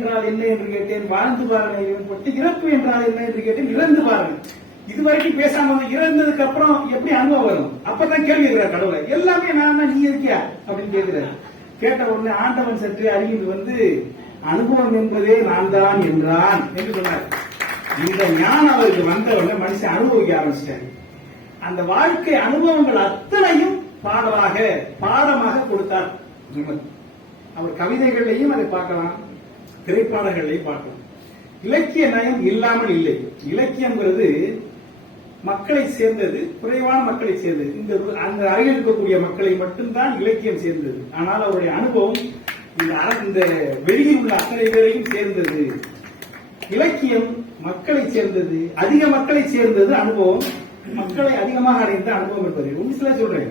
என்றால் என்ன என்று கேட்டேன், வாழ்ந்து பாருங்க இறைவன். இறப்பு என்றால் என்ன என்று கேட்டேன், இறந்து பாருங்க. இதுவரைக்கும் பேசாம இறந்ததுக்கு அப்புறம் எப்படி அனுபவம் வரும்? அப்பதான் கேள்வி கேட்கிறார் கடவுளை. எல்லாமே நான் நீ இருக்கியா அப்படின்னு கேட்கிறார். கேட்ட உடனே ஆண்டவன் சற்று அறிவித்து அனுபவம் என்பதே நான் தான் என்றான் என்று சொன்னார். இந்த ஞானம் அவருக்கு வந்தவுடனே மனுஷன் அனுபவிக்க ஆரம்பிச்சிட்டாரு. அந்த வாழ்க்கை அனுபவங்கள் அத்தனையும் பாடமாக கொடுத்தார். அவர் கவிதைகளையும் அதை பார்க்கலாம், திரைப்பாடல்களையும் பார்க்கலாம். இலக்கிய நயம் இல்லாமல் இல்லை. இலக்கியம்ங்கிறது மக்களை சேர்ந்தது, குறைவான மக்களை சேர்ந்தது. அந்த அறையில் இருக்கக்கூடிய மக்களை மட்டும்தான் இலக்கியம் சேர்ந்தது. ஆனால் அவருடைய அனுபவம் இந்த வெளியில் உள்ள அத்தனை பேரையும் சேர்ந்தது. இலக்கியம் மக்களை சேர்ந்தது, அதிக மக்களை சேர்ந்தது அனுபவம். மக்களை அதிகமாக அடைந்த அனுபவம் இருப்பது. ஒரு சில சொல்றேன்,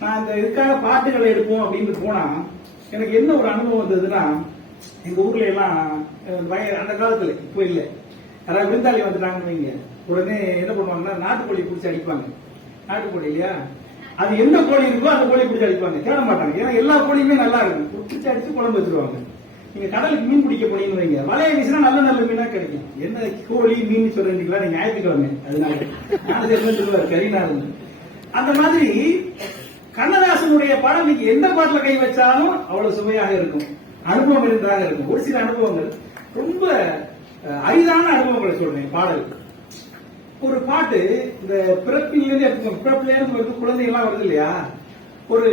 நான் இந்த இதுக்காக பாட்டுகளை எடுப்போம் அப்படின்னு போனா எனக்கு என்ன ஒரு அனுபவம் வந்ததுன்னா, எங்க ஊர்ல எல்லாம் அந்த காலத்துல இப்ப இல்ல, யாராவது விருந்தாளி வந்துட்டாங்கன்னு வைங்க, உடனே என்ன பண்ணுவாங்கன்னா நாட்டுக்கோழி பிடிச்சி அடிப்பாங்க. நாட்டுக்கோழி இல்லையா, அது எந்த கோழி இருக்கோ அந்த கோழி பிடிச்சி அடிப்பாங்க, தேட மாட்டாங்க. ஏன்னா எல்லா கோழியுமே நல்லா இருக்கும், பிடிச்சி அடிச்சு குழம்பு வச்சிருவாங்க. நீங்க கடலுக்கு மீன் பிடிக்க போனீங்கன்னு வைங்க, வலைய வீசினா நல்ல மீனா கிடைக்கும். என்ன கோழி மீன் சொல்றீங்களா, நீங்க ஞாயிற்றுக்கிழமை அதனால சொல்லுவார் கரிநாதன். அந்த மாதிரி கண்ணதாசனுடைய படம் நீங்க எந்த பாட்டுல கை வச்சாலும் அவ்வளவு சுவையாக இருக்கும், அனுபவம் என்றாக இருக்கும். ஒரு சில அனுபவங்கள் ரொம்ப அரிதான அனுபவங்களை சொல்றேன். பாடல் ஒரு பாட்டு, இந்த பிறப்பிலிருந்து குழந்தை எல்லாம் வருது இல்லையா, ஒரு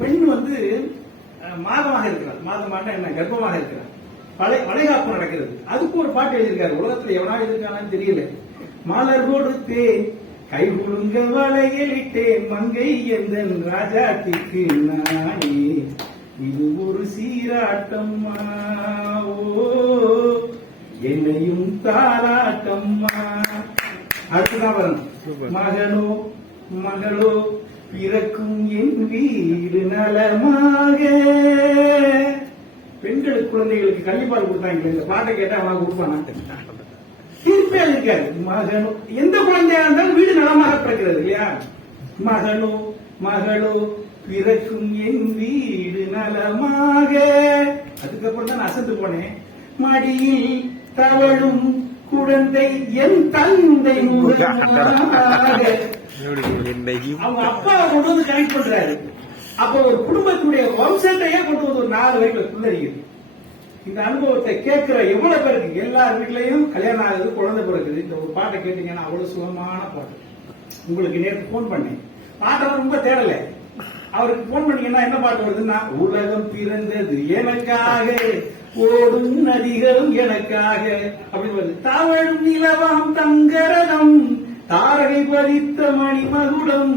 பெண் மாதமாக இருக்கிறார். மாதமான என்ன, கர்ப்பமாக இருக்கிறார். வளைகாப்பு நடக்கிறது. அதுக்கு ஒரு பாட்டு எழுதியிருக்காரு. உலகத்துல எவனா எழுதிருக்கானு தெரியல. மலர் கொடுத்தேன் கை குலுங்க வளையலிட்டேன் மங்கை எந்தன் ராஜாத்திக்கு நானே, இது ஒரு சீராட்டம்மா, என்னையும் தாராட்டம்மா. அடுத்துதான் வரணும், மகளோ பிறக்கும் என் வீடு நலமாக. பெண்களுக்கு குழந்தைகளுக்கு கள்ளிப்பால் கொடுத்தாங்க. இந்த பாட்டை கேட்டா அவன் கொடுப்பானா? திருப்பி இருக்காரு. மகனோ, எந்த குழந்தையா இருந்தாலும் வீடு நலமாக பிறக்கிறது இல்லையா. மகளோ பிறக்கும் என் வீடு நலமாக. அதுக்கப்புறம் தான் நான் அசந்து போனேன். மடியில் தவழும் குழந்தை என் தந்தை அவங்க அப்பாவை கொண்டு வந்து கனெக்ட் பண்றாரு. அப்ப ஒரு குடும்பத்துடைய வம்சத்தையே கொண்டு வந்து ஒரு 4 வரைக்கும் புல்லறியுது. இந்த அனுபவத்தை கேட்கிற எவ்வளவு பேருக்கு, எல்லார் வீட்லயும் கல்யாணம் ஆகுது, குழந்தை பிறகுது. இந்த ஒரு பாட்டை கேட்டீங்கன்னா அவ்வளவு சுகமான பாட்டு. உங்களுக்கு நேற்று போன் பண்ணேன், பாட்டை ரொம்ப தேடல. அவருக்கு போன் பண்ணீங்கன்னா என்ன பாட்டு வருதுன்னா, உலகம் பிறந்தது எனக்காக, ஓடும் நதிகளும் எனக்காக அப்படின்னு வருது. தவழும் நிலவாம் தங்கரதம், தாரகை பறித்த மணிமகுடம்,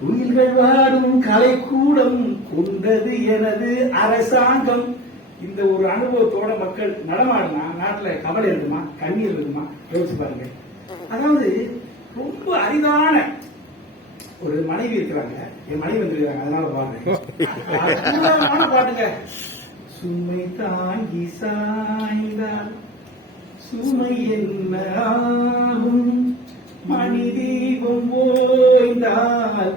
குயில்கள் வாடும் கலைக்கூடம், கொண்டது எனது அரசாங்கம். இந்த ஒரு அனுபவத்தோட மக்கள் நடமாடுனா நாட்டுல கவலை இருக்குமா, கண்ணீர் இருக்குமா? யோசிச்சு பாருங்க. அதாவது ரொம்ப அரிதான ஒரு மனைவி இருக்கிறாங்க. என் மனைவி வந்துருக்காங்க, அதனால பாருங்க பாட்டுங்க. சுமை தாங்கி சாய்ந்தால் சுமை என்ன ஆகும், மணி தீபம் ஓய்ந்தால்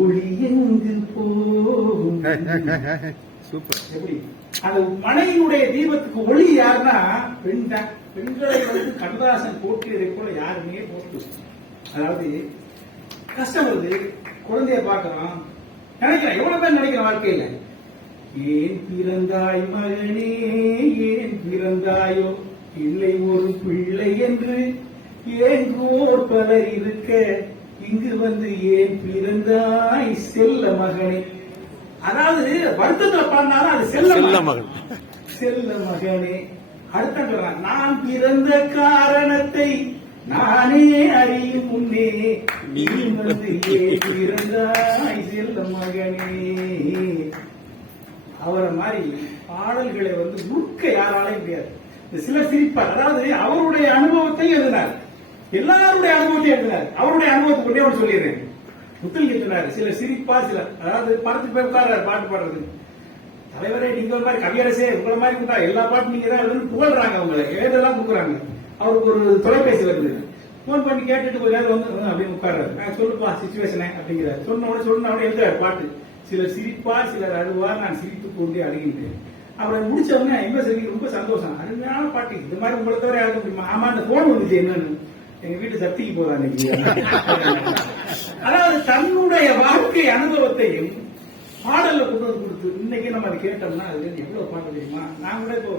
ஒளி எங்கு போகும். எப்படி அந்த மனைவியுடைய தீபத்துக்கு ஒளி யாருன்னா பெண் தான். பெண்களை கண்ணதாசன் போற்றியதை போல யாருமே போட்டு. அதாவது கஷ்டம் வருது, குழந்தைய பார்க்கலாம் நினைக்கிறேன். எவ்வளவு பேர் நினைக்கிறேன் வாழ்க்கையில, ஏன் பிறந்தாய் மகனே, ஏன் பிறந்தாயோ, இல்லை ஒரு பிள்ளை என்று ஏங்கோர் பலர் இருக்க, இங்கு வந்து ஏன் பிறந்தாய் செல்ல மகனே. அதாவது வருத்தத்துல பாடினாலும் அது செல்ல மகன், செல்ல மகனே. அடுத்த நான் பிறந்த காரணத்தை நானே அறியும் முன்னே, நீ வந்து ஏன் பிறந்தாய் செல்ல மகனே. அவரை மாதிரி பாடல்களை முழுக்க யாராலையும் முடியாது. சிலர் சிரிப்பார். அதாவது அவருடைய அனுபவத்தை எழுதினார், எல்லாருடைய அனுபவத்தை எழுதினார். அவருடைய அனுபவத்தை கொண்டே அவர் சொல்லிடுறேன். முத்தல் எழுதினார். சிலர் சிரிப்பார், சிலர் அதாவது படத்துக்கு போய் உட்கார்றாரு பாட்டு பாடுறது. தலைவரே நீங்க ஒரு மாதிரி கவியரசே உங்களை மாதிரி கூட்டா எல்லா பாட்டும் நீங்க தான் எழுதுன்னு புகழ்றாங்க. அவங்களை எழுதெல்லாம் கொடுக்குறாங்க. அவருக்கு ஒரு தொலைபேசி வருது, போன் பண்ணி கேட்டுட்டு போய் அப்படின்னு உட்கார்றாரு. சொல்லுப்பா சிச்சுவேஷனே அப்படிங்கிறார். சொன்ன உடனே எழுதுறாரு பாட்டு. சிலர் சிரிப்பார், சிலர் அழுவார், நான் சிரித்துக் கொண்டே அழுகின்றேன். அப்புறம் முடிச்ச உடனே எம்எஸ்விக்கு ரொம்ப சந்தோஷம். அருமையான பாட்டு, இது மாதிரி உங்களை தவிர யாருக்கும் முடியுமா? ஆமா, அந்த போன் வந்துச்சு என்னன்னு, எங்க வீட்டு சப்திக்கு போறாங்க. அதாவது தன்னுடைய வாழ்க்கை அனுபவத்தையும் பாடல்ல கொண்டு வந்து கொடுத்து இன்னைக்கு நம்ம அதை கேட்டோம்னா அது எவ்வளவு பாட்டு தெரியுமா? நான் கூட இப்போ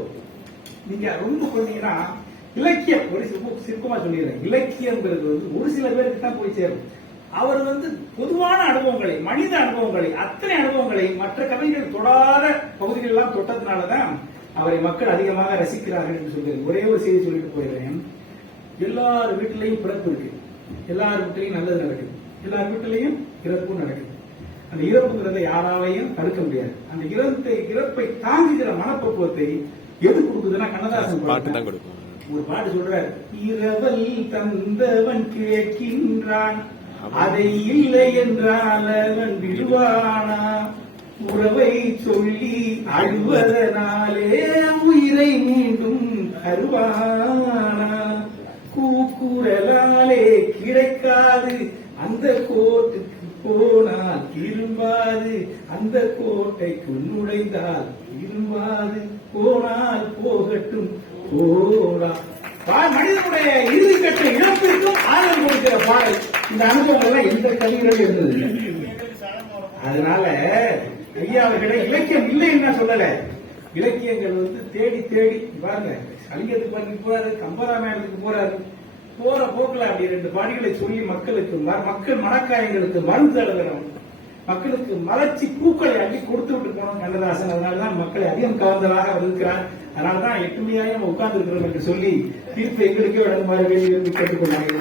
நீங்க ரொம்ப சொன்னீங்கன்னா இலக்கியம் ஒரு சிற்பமா சொல்லிடுறேன். இலக்கியம்ங்கிறது வந்து ஒரு சில பேருக்கு தான் போய் சேரும். அவர் வந்து பொதுவான அனுபவங்களை, மனித அனுபவங்களை, அத்தனை அனுபவங்களை மற்ற கவிஞர்கள் தொடாத பகுதிகள் எல்லாம் தொட்டதுனாலதான் அவரை மக்கள் அதிகமாக ரசிக்கிறார்கள் என்று சொல்கிறேன். ஒரே ஒரு செய்தி சொல்லிட்டு போயிடுறேன். எல்லார் வீட்டிலையும் பிறப்பு இருக்கு, எல்லார் வீட்டிலையும் நல்லது நடக்குது, எல்லார் வீட்டிலையும் இறப்பும் நடக்குது. அந்த இறப்புங்கிறத யாராலையும் தடுக்க முடியாது. அந்த இறப்பை தாங்குகிற மனப்பக்குவத்தை எது கொடுக்குதுன்னா கண்ணதாசன் பாட்டு தான் கொடுக்கும். ஒரு பாட்டு சொல்றாரு, இரவல் தந்தவன் கேட்கின்றான், அதை இல்லை என்றால் அவன் விடுவானா, உறவை சொல்லி அழுவதனாலே உயிரை மீண்டும் அருவானா, கூக்குரலாலே கிடைக்காது அந்த கோட்டுக்கு போனால் திரும்பாது, அந்த கோட்டைக்கு நுழைந்தால் திரும்பாது, போனால் போகட்டும் போடா. மனிதனுடைய இறுதிக்கட்ட இழப்பிற்கும் ஆதரவு கொடுக்கிற பாடல். இந்த அனுபவம் எல்லாம் எந்த கவிஞர்களும் இருந்தது. அதனால ஐயா அவர்களே இலக்கியம் இல்லை என்ன சொல்லல. இலக்கியங்கள் வந்து தேடி தேடி பாருங்க, கலிங்கத்துக்கு பாட்டுக்கு போறாரு, கம்பராமாயணத்துக்கு போறாரு, போற போக்குல அப்படி ரெண்டு பாடிகளை சொல்லி மக்களுக்கு மக்கள் மனக்காயங்களுக்கு மருந்து தடவை, மக்களுக்கு மலர்ச்சி பூக்களை அள்ளி கொடுத்து விட்டு போனோம் கண்ணதாசன். அதனாலதான் மக்களை அதிகம் கவர்ந்ததாக இருக்கிறார். அதனாலதான் 8 மணி ஆயிரம் உட்கார்ந்து இருக்கிறோம் என்று சொல்லி தீர்ப்பு எங்களுக்கே வழங்குமாறு கேட்டுக்கொண்டாங்க.